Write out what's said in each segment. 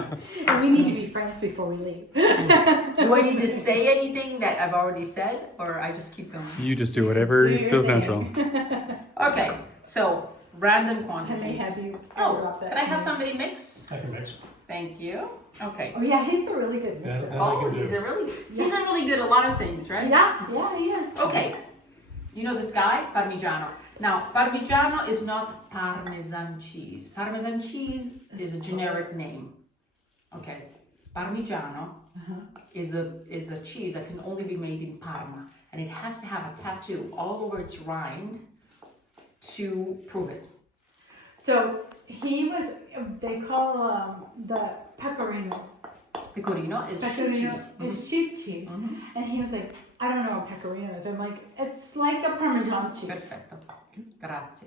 And we need to be friends before we leave. Do I need to say anything that I've already said, or I just keep going? You just do whatever feels natural. Okay, so random Can I quantities. have you Oh, drop that can I to have me? somebody mix? I can mix. Thank you. Okay. Oh yeah, he's a really good Yeah, mixer. that I Oh, can he's do. a really good at a lot of things, right? Yeah, he is. Okay. You know this guy, Parmigiano. Now, Parmigiano is not Parmesan cheese. Parmesan cheese is a generic name. Okay. Parmigiano is a cheese that can only be made in Parma, and it has to have a tattoo all over its rind to prove it. So he was. They call the pecorino. Pecorino is sheep Pecorino cheese. is sheep cheese, and he was like, I don't know what pecorino is. I'm like, it's like a Parmesan cheese. Perfetto. Grazie.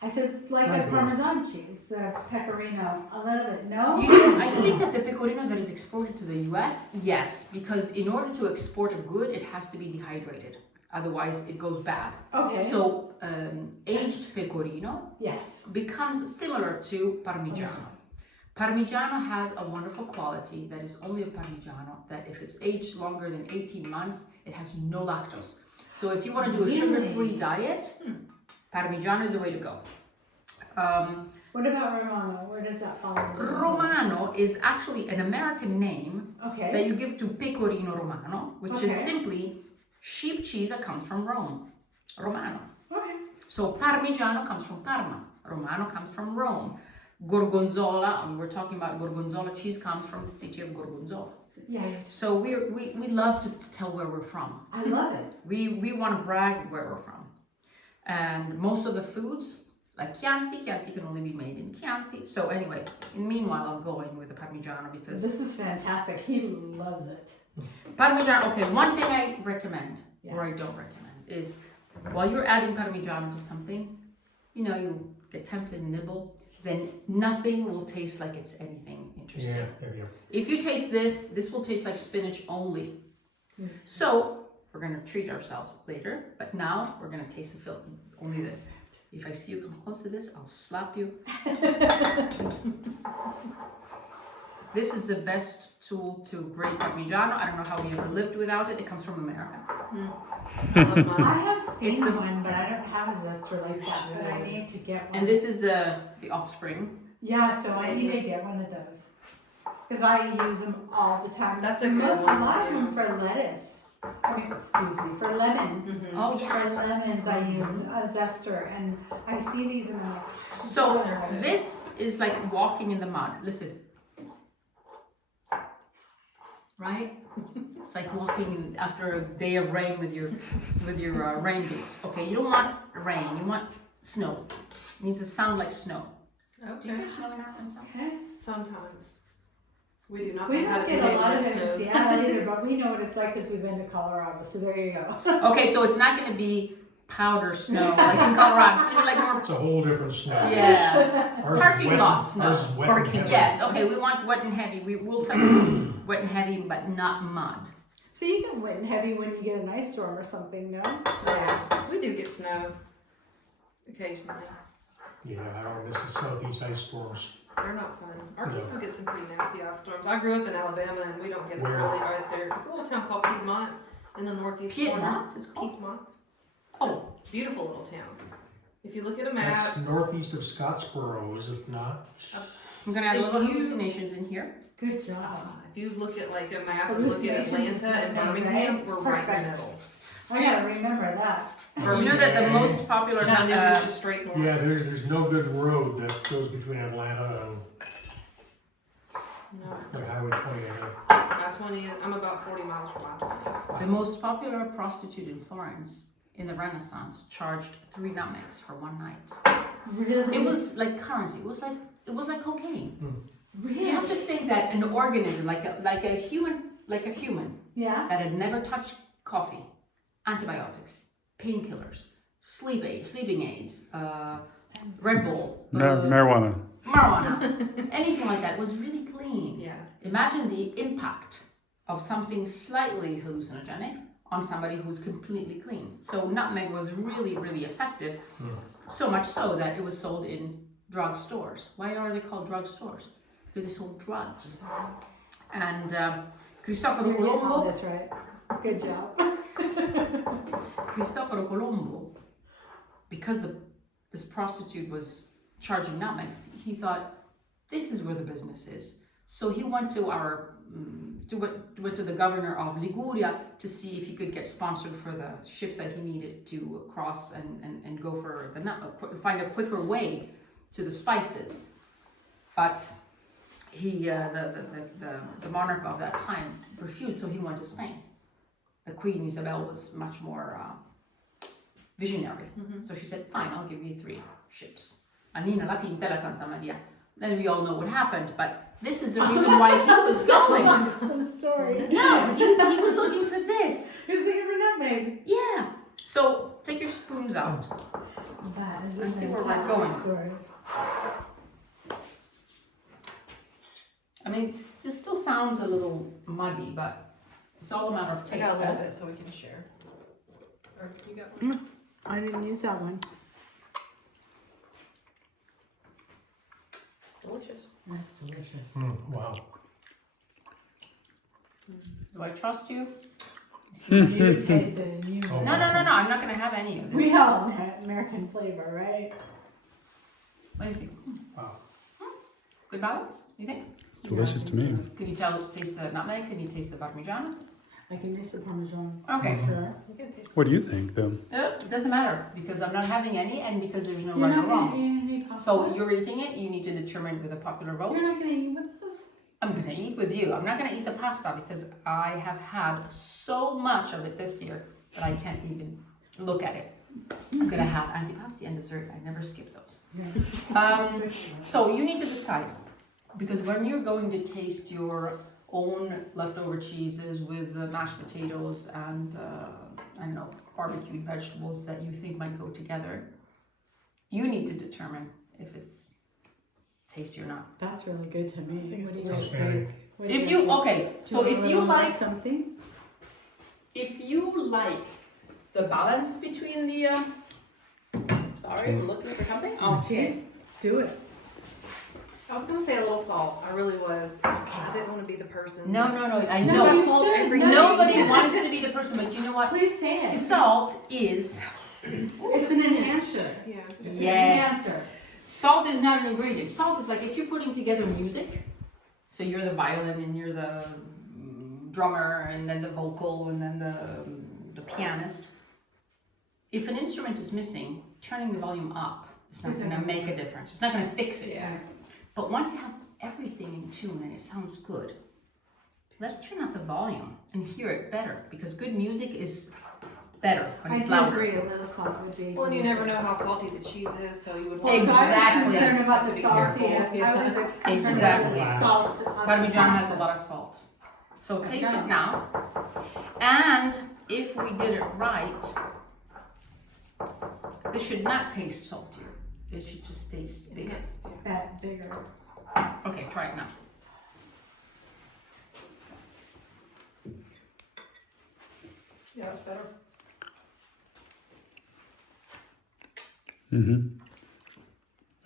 I said, like a Parmesan cheese, the pecorino, a little bit. No. You know, I think that the pecorino that is exported to the US, yes, because in order to export a good, it has to be dehydrated. Otherwise, it goes bad. Okay. So, aged pecorino Yes. becomes similar to Parmigiano. Parmigiano has a wonderful quality that is only of Parmigiano, that if it's aged longer than 18 months, it has no lactose. So if you want to do a sugar-free diet, Parmigiano is the way to go. What about Romano? Where does that fall? Romano is actually an American name Okay. that you give to Pecorino Romano, which is Okay. simply sheep cheese that comes from Rome. Romano. Okay. So Parmigiano comes from Parma. Romano comes from Rome. Gorgonzola, we were talking about Gorgonzola cheese, comes from the city of Gorgonzola. Yeah. So we love to tell where we're from. I love it. We want to brag where we're from. And most of the foods, like Chianti can only be made in Chianti. So anyway, meanwhile, I'm going with the Parmigiano because This is fantastic. He loves it. Parmigiano, okay, one thing I recommend, Yeah. or I don't recommend, is while you're adding Parmigiano to something, you know, you get tempted and nibble, then nothing will taste like it's anything interesting. Yeah, there you go. If you taste this will taste like spinach only. So we're gonna treat ourselves later, but now we're gonna taste the filling, only this. If I see you come close to this, I'll slap you. This is the best tool to break Parmigiano. I don't know how we ever lived without it. It comes from America. I have seen It's a- one, but I don't have a zester like that. But I need to get one. And this is the offspring. Yeah, so I need to get one of those because I use them all the time. That's a And good a one lot to of them for lettuce. I mean, excuse me, for lemons. Oh For yes. lemons, I use a zester, and I see these and I'm like, So this is like walking in the mud. Listen. Right? It's like walking after a day of rain with your rain boots. Okay, you don't want rain, you want snow. It needs to sound like snow. Do you Okay. get snow in Arkansas? okay. Sometimes. We do not We know how don't to get a lot of behave it in in the Seattle either, but we know what it's like because we've been to Colorado. So there you go. Okay, so it's not going to be powder snow like in Colorado. It's going to be like more, It's a whole different snow. yeah, Ours is parking wet- lot snow. ours is wet and heavy. Yes, okay, we want wet and heavy. We'll settle wet and heavy, but not mud. So you get wet and heavy when you get an ice storm or something, no? Yeah, we do get snow occasionally. Yeah, I don't miss the southeast ice storms. They're not fun. Arkansas gets some pretty nasty ice storms. I grew up in Alabama and we don't get Where? really ice there. It's a little town called Piedmont in the northeast corner. Piedmont, it's called? Piedmont. Oh, Beautiful little town. If you look at a map, That's northeast of Scottsboro, is it not? I'm going to add a If little you- hallucinations in here. Good job. if you look at like a map and look at Atlanta and Birmingham, we're right in the Perfect. middle. I gotta remember that. Do you know that the Yeah. most popular Chattanooga is just straight north. Yeah, there's no good road that goes between Atlanta and No, like Highway 20. I-20, I'm about 40 miles from I-20. the most popular prostitute in Florence in the Renaissance charged 3 nutmegs for one night. Really? It was like currency. It was like cocaine. really. You have to think that an organism like a human Yeah. that had never touched coffee, antibiotics, painkillers, sleeping aids, Red Bull, Marijuana. marijuana, anything like that was really clean. Yeah. Imagine the impact of something slightly hallucinogenic on somebody who's completely clean. So nutmeg was really, really effective, so much so that it was sold in drug stores. Why are they called drug stores? because they sold drugs. And Cristoforo You're getting all Colombo, this right. Good job. Cristoforo Colombo, because this prostitute was charging nutmegs, he thought, this is where the business is. So he went to went to the governor of Liguria to see if he could get sponsored for the ships that he needed to cross and go for find a quicker way to the spices. But he, the monarch of that time refused, so he went to Spain. The Queen Isabel was much more visionary. So she said, fine, I'll give you 3 ships. Annina, La Pinta, La Santa Maria. Then we all know what happened, but this is the reason why he was going. Some story. No, he was looking for this. He was looking for nutmeg. Yeah. So take your spoons out. That is Let's a see where we're fantastic going. Story. I mean, this still sounds a little muddy, but it's all a matter of I taste. got a little eh? bit so we can share. Or you got one? I didn't use that one. Delicious. That's delicious. Wow. Do I trust you? You taste it and you. Oh. No. I'm not gonna have any of this. We have American flavor, right? What do you think? Wow. Good balance? You think? It's delicious to me. Can you taste the nutmeg? Can you taste the parmigiano? I can taste the Parmesan. Okay. For sure. You can taste What do you think, though? It doesn't matter because I'm not having any, and because there's no You're right or not gonna wrong. eat any pasta? So you're eating it. You need to determine with a popular vote. You're not gonna eat with us? I'm gonna eat with you. I'm not gonna eat the pasta because I have had so much of it this year that I can't even look at it. I'm gonna have antipasti and dessert. I never skip those. So you need to decide because when you're going to taste your own leftover cheeses with mashed potatoes and I don't know, barbecued vegetables that you think might go together, you need to determine if it's tasty or not. That's really good to me. think What do it's you guys delicious. think? What do If guys you think? okay, so Do if you wanna like something, the balance between the sorry, I'm Cheese. looking for something. oh cheese, do it. I was gonna say a little salt. I really was. I didn't want to be the person. No, I No, know. you Salt should. every No, day. Nobody you should. wants to be the person, but you know what? Please say it. Salt is It's an enhancer. Yeah. It's an Yes. enhancer. salt is not an ingredient. Salt is like if you're putting together music. So you're the violin and you're the drummer and then the vocal and then the pianist. If an instrument is missing, turning the volume up is not going to make a difference. It's not going to fix it. Yeah. But once you have everything in tune and it sounds good, let's turn up the volume and hear it better because good music is better when I it's do louder. agree. A little salt would be. Well, and you never know delicious. how salty the cheese is, so you would Well, want so I was Exactly. concerned about the Be salty. careful. I was concerned Exactly. about the salt. of Parmesan the has a pasta. lot of salt. So taste Yeah. it now. And if we did it right, this should not taste saltier. It should just taste bigger. enhanced. Yeah. That bigger. Okay, try it now. Yeah, it's better. Mm-hmm.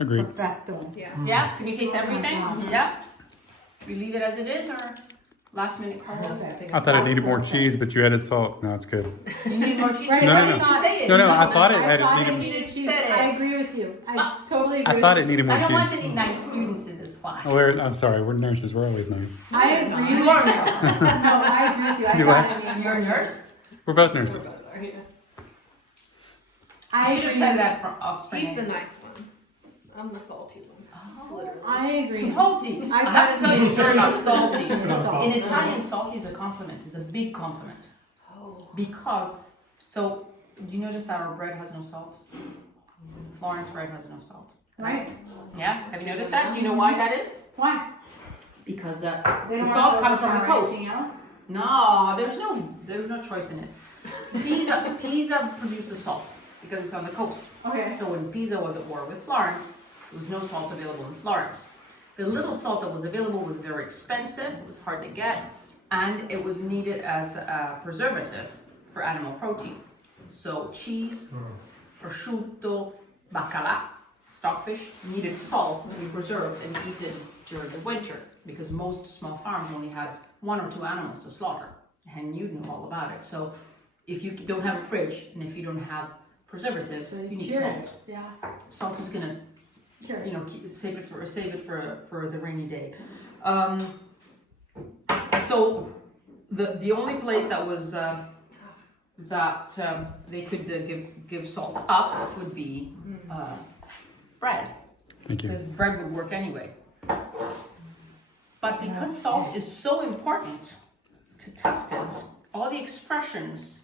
Agreed. Perfecto. Yeah. Yeah, can you taste Oh my everything? gosh. Yeah. We leave it as it is or last minute call? Perfect. I thought I needed more cheese, but you added salt. No, it's good. You need more cheese? Right, No, Why no, didn't no. you say it? No, no, You I know, thought it I added thought it needed. needed cheese. Said it. I agree with you. I totally agree. I thought it needed more I don't want cheese. any nice students in this class. I'm sorry, we're nurses. We're always nice. I agree with you. You No, are a I agree with you. I You thought what? it needed You're a more nurse? cheese. We're both nurses. Yeah. I should have agree. said that from offspring. He's the nice one. I'm the salty one. Literally. I agree. Salty. I I have to tell you, thought you're not it salty. needed salt. In Italian, salty is a compliment. It's a big compliment. Oh. Because, so, do you notice that our bread has no salt? Florence bread has no salt. Right? Yeah? Have you noticed that? Do you know why that is? Why? Because They the don't salt have comes from the overpower coast. anything else? No, there's no choice in it. Pisa produces salt because it's on the coast. Okay. So when Pisa was at war with Florence, there was no salt available in Florence. The little salt that was available was very expensive, it was hard to get, and it was needed as a preservative for animal protein. So cheese, prosciutto, bacala, stockfish needed salt to be preserved and eaten during the winter, because most small farms only had 1 or 2 animals to slaughter, and you know all about it. So if you don't have a fridge, and if you don't have preservatives, So you need cure salt. it. Yeah. Salt is gonna, Sure. you know, save it for the rainy day. So the only place that was they could give salt up would be bread, Thank you. because bread would work anyway. But because salt is so important to Tuscans, all the expressions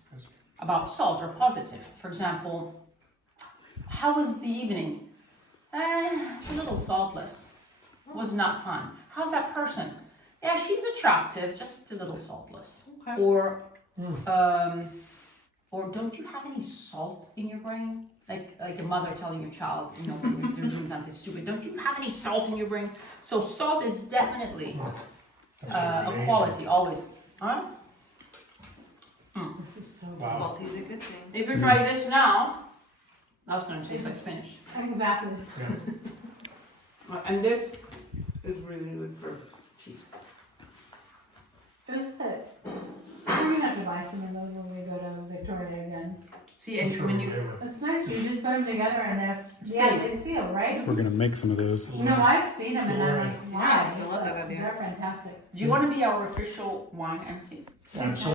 about salt are positive. For example, how was the evening? It's a little saltless. Was not fun. How's that person? Yeah, she's attractive, just a little saltless. Okay. Or don't you have any salt in your brain? Like a mother telling your child, you know, when they're doing something stupid, don't you have any salt in your brain? So salt is definitely a quality, always. Alright? This is so Wow. Salty is a good thing. If you try this now, that's gonna taste like spinach. Exactly. And this is really good for cheese. Just that. We're gonna have to buy some of those when we go to Victoria again. See, and when you It's nice, you just put them together and that's, yeah, Stays. they seal, right? We're gonna make some of those. No, I've seen them and I'm like, Yeah, wow. I love that idea. They're fantastic. do you want to be our official wine MC? Absolutely.